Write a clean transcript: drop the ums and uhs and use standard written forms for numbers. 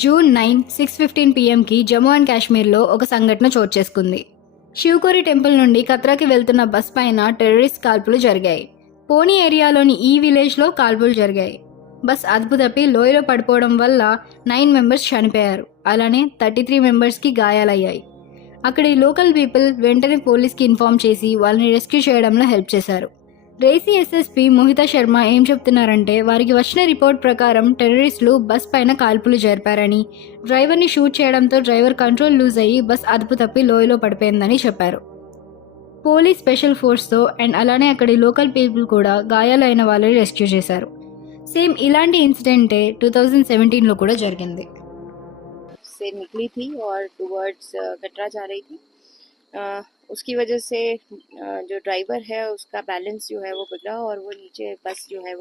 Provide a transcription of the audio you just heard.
June 9 6:15 p.m.కి Jammu and కాశ్మీర్లో ఒక సంఘటన చోటు చేసుకుంది. శివకోరి టెంపుల్ నుండి కత్రాకి వెళ్తున్న బస్ పైన టెర్రరిస్ట్ కాల్పులు జరిగాయి. పోనీ ఏరియాలోని ఈ విలేజ్లో కాల్పులు జరిగాయి. బస్ అదుపు తప్పి లోయలో పడిపోవడం వల్ల 9 మెంబర్స్ చనిపోయారు. అలానే 33 మెంబర్స్కి గాయాలయ్యాయి. అక్కడి లోకల్ పీపుల్ వెంటనే పోలీస్కి ఇన్ఫార్మ్ చేసి వాళ్ళని రెస్క్యూ చేయడంలో హెల్ప్ చేశారు. రేసీ ఎస్ఎస్పీ మోహిత శర్మ ఏం చెప్తున్నారంటే, వారికి వచ్చిన రిపోర్ట్ ప్రకారం టెర్రరిస్టులు బస్ పైన కాల్పులు జరిపారని, డ్రైవర్ని షూట్ చేయడంతో డ్రైవర్ కంట్రోల్ లూజ్ అయ్యి బస్ అదుపు తప్పి లోయలో పడిపోయిందని చెప్పారు. పోలీస్ స్పెషల్ ఫోర్స్తో అండ్ అలానే అక్కడి లోకల్ పీపుల్ కూడా గాయాలైన వాళ్ళని రెస్క్యూ చేశారు. సేమ్ ఇలాంటి ఇన్సిడెంటే 2017లో కూడా జరిగింది. से निकली थी और टुवर्ड्स कटरा जा रही थी. उसकी वजह से जो ड्राइवर है उसका बैलेंस जो है वो बिगड़ा और वो नीचे बस जो है